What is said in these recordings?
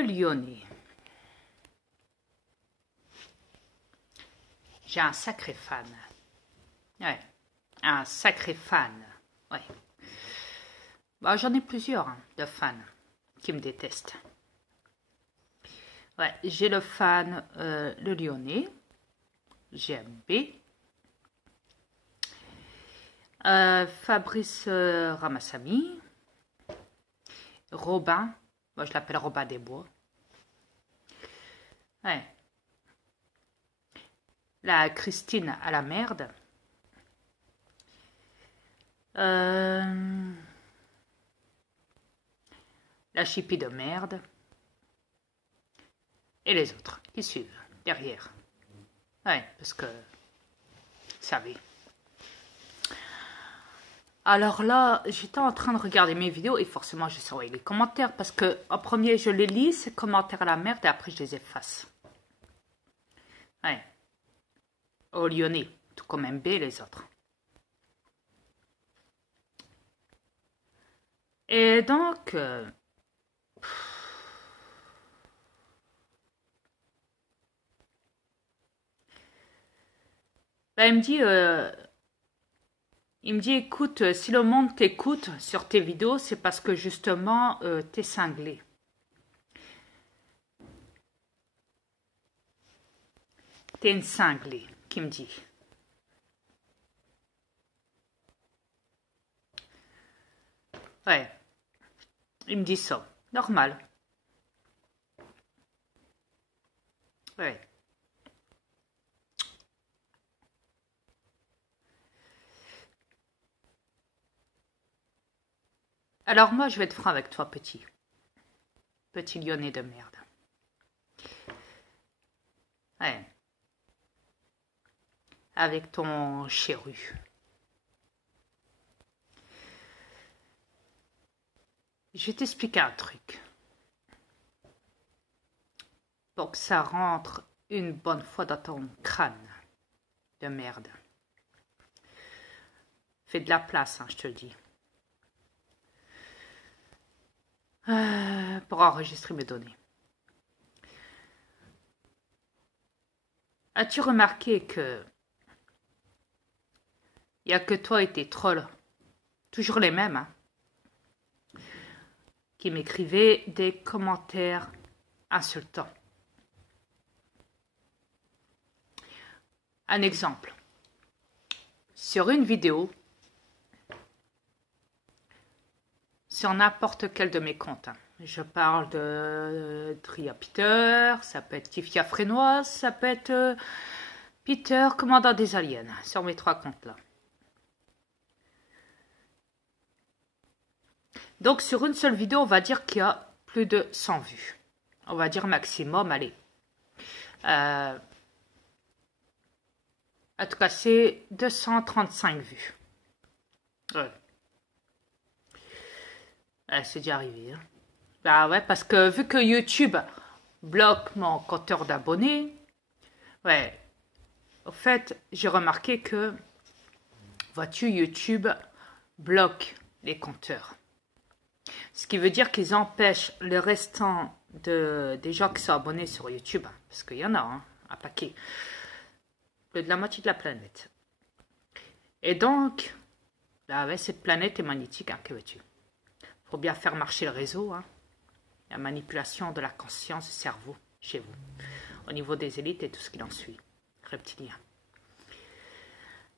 Le Lyonnais. J'ai un sacré fan. Ouais, un sacré fan. Ouais. Bah, j'en ai plusieurs hein, de fans qui me détestent. Ouais, j'ai le fan Le Lyonnais, GMB, Fabrice Ramassamy, Robin, moi je l'appelle Robin des Bois. Ouais. La Christine à la merde. La chipie de merde. Et les autres qui suivent derrière. Ouais, parce que, vous savez. Alors là, j'étais en train de regarder mes vidéos et forcément je surveille les commentaires parce que en premier je les lis, ces commentaires à la merde et après je les efface. Ouais. Au Lyonnais, tout comme MB et les autres. Et donc, ben, il me dit, écoute, si le monde t'écoute sur tes vidéos, c'est parce que justement, t'es cinglé. T'es une cinglée, qui me dit. Ouais. Il me dit ça. Normal. Ouais. Alors moi, je vais être franc avec toi, petit. Petit Lyonnais de merde. Ouais. Avec ton chéru. Je vais t'expliquer un truc. Pour que ça rentre une bonne fois dans ton crâne de merde. Fais de la place, hein, je te le dis. Pour enregistrer mes données. As-tu remarqué que il n'y a que toi et tes trolls, toujours les mêmes, hein, qui m'écrivaient des commentaires insultants. Un exemple. Sur une vidéo, sur n'importe quel de mes comptes, hein. Je parle de Tria Peter, ça peut être Kifia Frénoise, ça peut être Peter, commandant des aliens, sur mes 3 comptes là. Donc sur une seule vidéo, on va dire qu'il y a plus de 100 vues. On va dire maximum, allez. En tout cas, c'est 235 vues. Ouais. Ouais, c'est déjà arrivé. Hein. Bah ouais, parce que vu que YouTube bloque mon compteur d'abonnés, ouais. Au fait, j'ai remarqué que, vois-tu, YouTube bloque les compteurs. Ce qui veut dire qu'ils empêchent le restant des gens qui sont abonnés sur YouTube. Parce qu'il y en a, hein, un paquet. Plus de la moitié de la planète. Et donc, là, ouais, cette planète est magnétique, hein, que veux-tu? Faut bien faire marcher le réseau, hein. La manipulation de la conscience du cerveau chez vous. Au niveau des élites et tout ce qui en suit. Reptilien.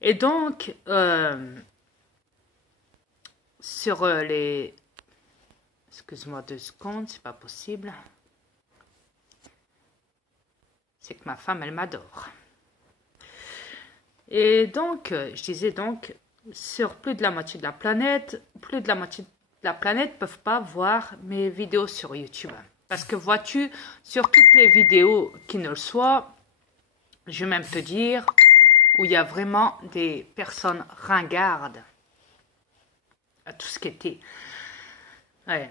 Et donc, sur les... Excuse-moi 2 secondes, c'est pas possible. C'est que ma femme, elle m'adore. Et donc, je disais donc, sur plus de la moitié de la planète, plus de la moitié de la planète ne peuvent pas voir mes vidéos sur YouTube. Parce que vois-tu, sur toutes les vidéos qui ne le soient, je vais même te dire, où il y a vraiment des personnes ringardes à tout ce qui était. Ouais.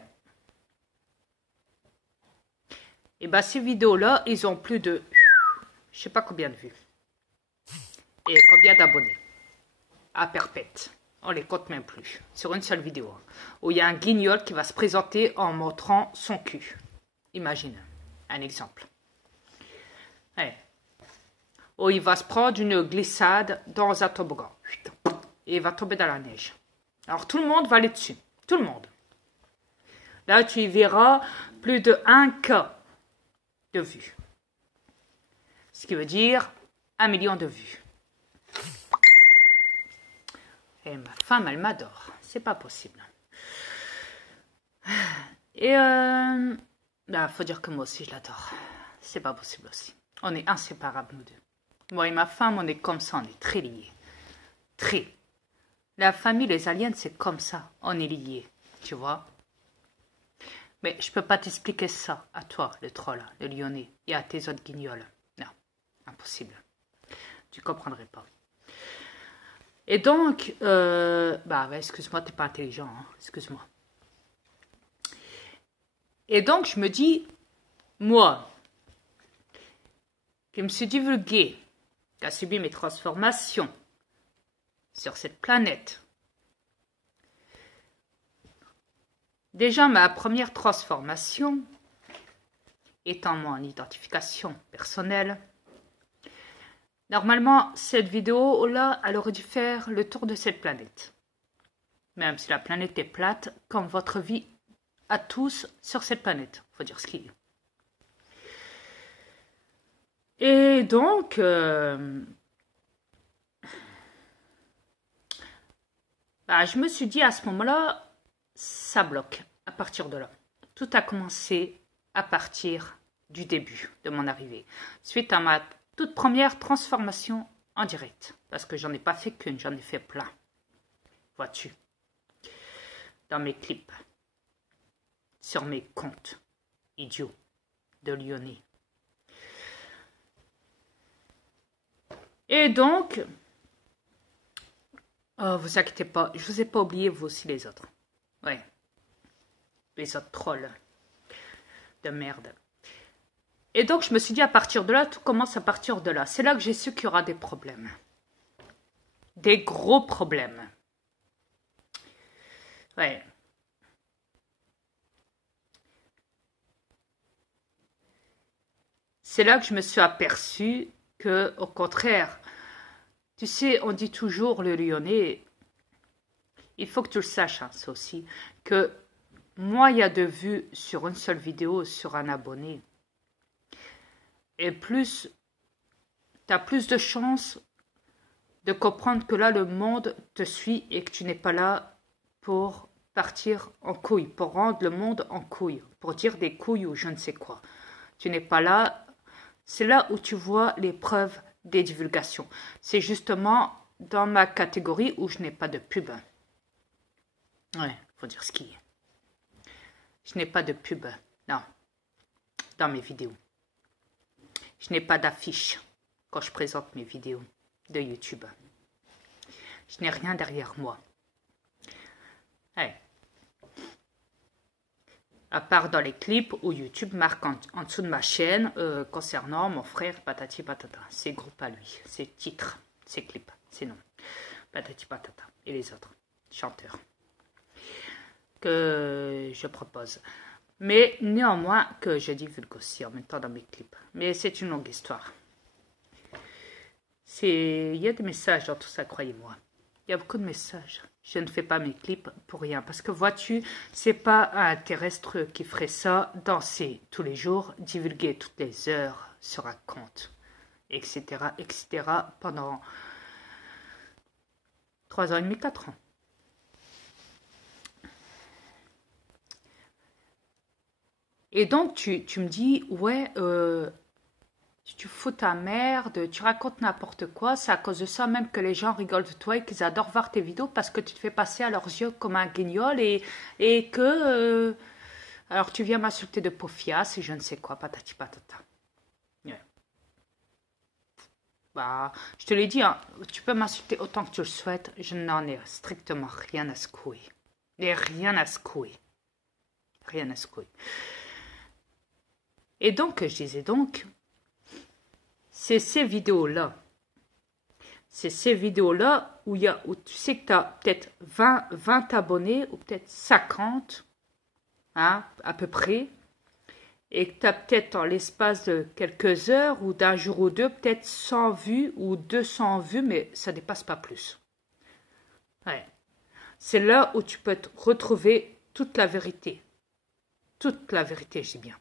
Et bien ces vidéos-là, ils ont plus de, je sais pas combien de vues. Et combien d'abonnés. À perpète. On les compte même plus. Sur une seule vidéo. Où il y a un guignol qui va se présenter en montrant son cul. Imagine, un exemple. Ouais. Ou il va se prendre une glissade dans un toboggan. Et il va tomber dans la neige. Alors tout le monde va aller dessus. Tout le monde. Là, tu y verras plus de 1 cas de vues. Ce qui veut dire 1 million de vues. Et ma femme, elle m'adore. C'est pas possible. Et faut dire que moi aussi, je l'adore. C'est pas possible aussi. On est inséparables, nous deux. Moi et ma femme, on est comme ça, on est très liés. Très. La famille, les aliens, c'est comme ça. On est liés, tu vois. Mais je peux pas t'expliquer ça à toi, le troll, le lyonnais, et à tes autres guignols. Non, impossible. Tu comprendrais pas. Et donc, excuse-moi, t'es pas intelligent, hein, excuse-moi. Et donc, je me dis, moi, qui me suis divulgué, qui a subi mes transformations sur cette planète. Déjà, ma première transformation, étant mon identification personnelle, normalement, cette vidéo-là, elle aurait dû faire le tour de cette planète. Même si la planète est plate, comme votre vie à tous sur cette planète. Faut dire ce qu'il y a. Et donc, je me suis dit à ce moment-là, ça bloque à partir de là. Tout a commencé à partir du début de mon arrivée, suite à ma toute première transformation en direct. Parce que j'en ai pas fait qu'une, j'en ai fait plein. Vois-tu, dans mes clips, sur mes comptes idiots de Lyonnais. Et donc, vous inquiétez pas, je vous ai pas oublié, vous aussi les autres. Ouais, les autres trolls de merde. Et donc, je me suis dit, à partir de là, tout commence à partir de là. C'est là que j'ai su qu'il y aura des problèmes. Des gros problèmes. Ouais. C'est là que je me suis aperçu que, au contraire, tu sais, on dit toujours, le Lyonnais, il faut que tu le saches, hein, ça aussi, que moins il y a de vues sur une seule vidéo, sur un abonné, et plus, tu as plus de chances de comprendre que là, le monde te suit et que tu n'es pas là pour partir en couille, pour rendre le monde en couille, pour dire des couilles ou je ne sais quoi. Tu n'es pas là, c'est là où tu vois les preuves des divulgations. C'est justement dans ma catégorie où je n'ai pas de pub. Ouais, faut dire ce qui est. Je n'ai pas de pub, non, dans mes vidéos. Je n'ai pas d'affiche quand je présente mes vidéos de YouTube. Je n'ai rien derrière moi. Ouais. À part dans les clips où YouTube marque en dessous de ma chaîne concernant mon frère patati patata. Ses groupes à lui, ses titres, ses clips, ses noms. Patati patata. Et les autres chanteurs que je propose. Mais néanmoins que je divulgue aussi en même temps dans mes clips. Mais c'est une longue histoire. Il y a des messages dans tout ça, croyez-moi. Il y a beaucoup de messages. Je ne fais pas mes clips pour rien. Parce que vois-tu, c'est pas un terrestre qui ferait ça, danser tous les jours, divulguer toutes les heures sur un compte, etc., etc., pendant 3 ans et demi, 4 ans. Et donc, tu me dis, ouais, tu fous ta merde, tu racontes n'importe quoi, c'est à cause de ça même que les gens rigolent de toi et qu'ils adorent voir tes vidéos parce que tu te fais passer à leurs yeux comme un guignol et que... alors tu viens m'insulter de paufias et je ne sais quoi, patati patata. Ouais. Bah, je te l'ai dit, hein, tu peux m'insulter autant que tu le souhaites, je n'en ai strictement rien à secouer. Et rien à secouer. Rien à secouer. Et donc, je disais donc... c'est ces vidéos-là. C'est ces vidéos-là où, où tu sais que tu as peut-être 20 abonnés ou peut-être 50, hein, à peu près. et que tu as peut-être en l'espace de quelques heures ou d'un jour ou deux, peut-être 100 vues ou 200 vues, mais ça dépasse pas plus. Ouais. C'est là où tu peux te retrouver toute la vérité. Toute la vérité, je dis bien.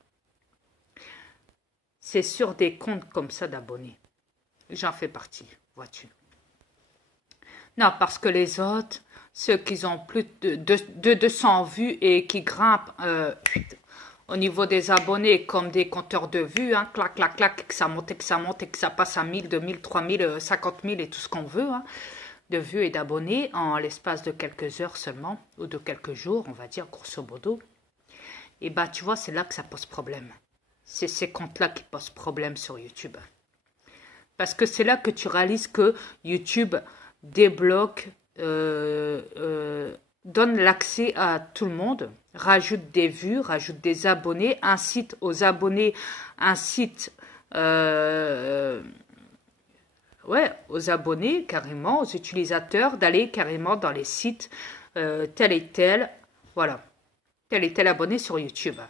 C'est sur des comptes comme ça d'abonnés. J'en fais partie, vois-tu. Non, parce que les autres, ceux qui ont plus de 200 vues et qui grimpent au niveau des abonnés comme des compteurs de vues, hein, clac, clac, clac, que ça monte et que ça monte et que ça passe à 1000, 2000, 3000, 50 000 et tout ce qu'on veut, hein, de vues et d'abonnés en l'espace de quelques heures seulement, ou de quelques jours, on va dire, grosso modo. Et bah, tu vois, c'est là que ça pose problème. C'est ces comptes-là qui posent problème sur YouTube. Parce que c'est là que tu réalises que YouTube débloque, donne l'accès à tout le monde, rajoute des vues, rajoute des abonnés, incite aux abonnés, incite aux abonnés carrément, aux utilisateurs d'aller carrément dans les sites tel et tel, voilà, tel et tel abonné sur YouTube.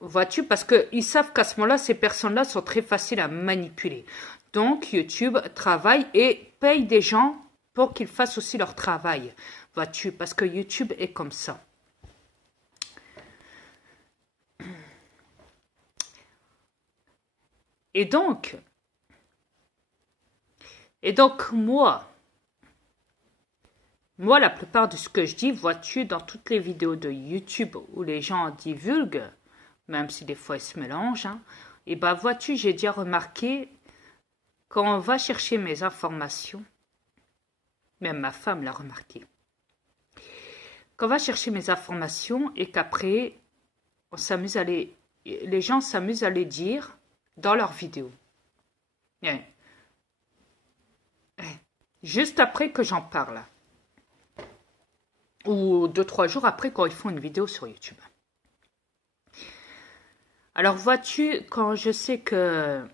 Vois-tu, parce qu'ils savent qu'à ce moment-là, ces personnes-là sont très faciles à manipuler. Donc, YouTube travaille et paye des gens pour qu'ils fassent aussi leur travail. Vois-tu, parce que YouTube est comme ça. Et donc moi, la plupart de ce que je dis, vois-tu, dans toutes les vidéos de YouTube où les gens divulguent, même si des fois ils se mélangent, hein, et ben vois-tu, j'ai déjà remarqué, quand on va chercher mes informations, même ma femme l'a remarqué, quand on va chercher mes informations et qu'après, on s'amuse à les gens s'amusent à les dire dans leurs vidéos. Juste après que j'en parle. Ou 2-3 jours après quand ils font une vidéo sur YouTube. Alors vois-tu, quand je sais que...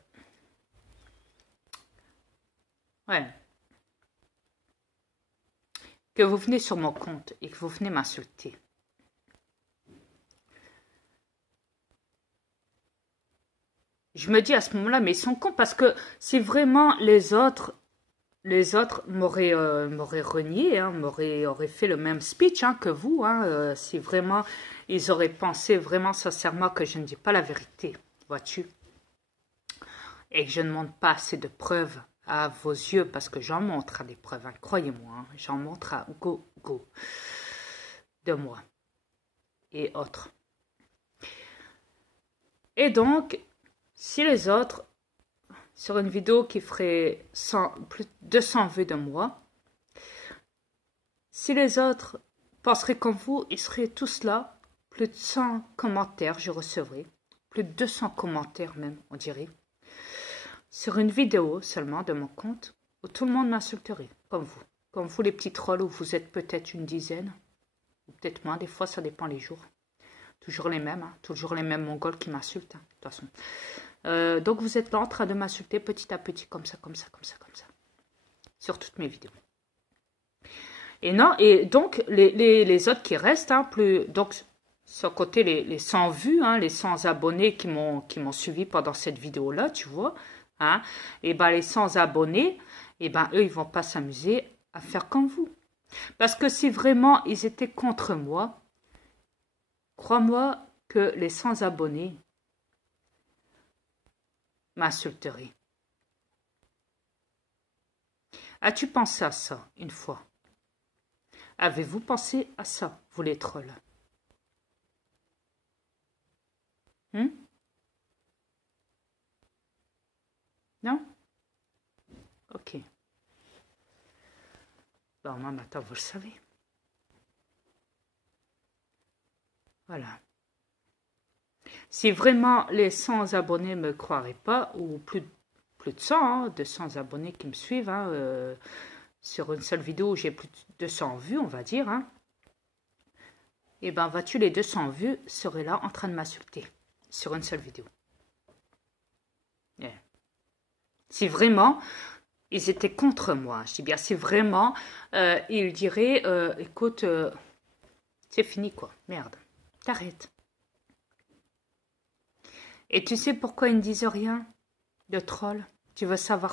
que vous venez sur mon compte et que vous venez m'insulter. Je me dis à ce moment-là, mais ils sont cons parce que si vraiment les autres m'auraient renié, hein, auraient fait le même speech hein, que vous, hein, si vraiment ils auraient pensé vraiment sincèrement que je ne dis pas la vérité, vois-tu, et que je ne montre pas assez de preuves à vos yeux, parce que j'en montre des preuves, hein, croyez-moi, hein, j'en montre à go de moi et autres. Et donc, si les autres, sur une vidéo qui ferait plus de 200 vues de moi, si les autres penseraient comme vous, ils seraient tous là, plus de 100 commentaires, je recevrais, plus de 200 commentaires même, on dirait, sur une vidéo seulement de mon compte, où tout le monde m'insulterait, comme vous les petits trolls, où vous êtes peut-être une dizaine, ou peut-être moins, des fois ça dépend les jours, toujours les mêmes, hein, toujours les mêmes mongols qui m'insultent, hein, de toute façon. Donc vous êtes là en train de m'insulter petit à petit, comme ça, sur toutes mes vidéos. Et non, et donc les autres qui restent, hein, donc sur côté les 100 vues, hein, les 100 abonnés qui m'ont suivi pendant cette vidéo-là, tu vois, hein, et ben les 100 abonnés, et ben eux ils vont pas s'amuser à faire comme vous. Parce que si vraiment ils étaient contre moi, crois-moi que les 100 abonnés m'insulteraient. As-tu pensé à ça une fois? Avez-vous pensé à ça, vous les trolls? Non? Ok. Bon, maintenant, vous le savez. Voilà. Si vraiment les 100 abonnés ne me croiraient pas, ou plus de 100, hein, 200 abonnés qui me suivent, hein, sur une seule vidéo, j'ai plus de 200 vues, on va dire, hein, et ben, vas-tu, les 200 vues seraient là en train de m'insulter sur une seule vidéo. Yeah. Si vraiment ils étaient contre moi, je dis bien, si vraiment ils diraient, écoute, c'est fini quoi, merde, t'arrêtes. Et tu sais pourquoi ils ne disent rien? De troll. Tu veux savoir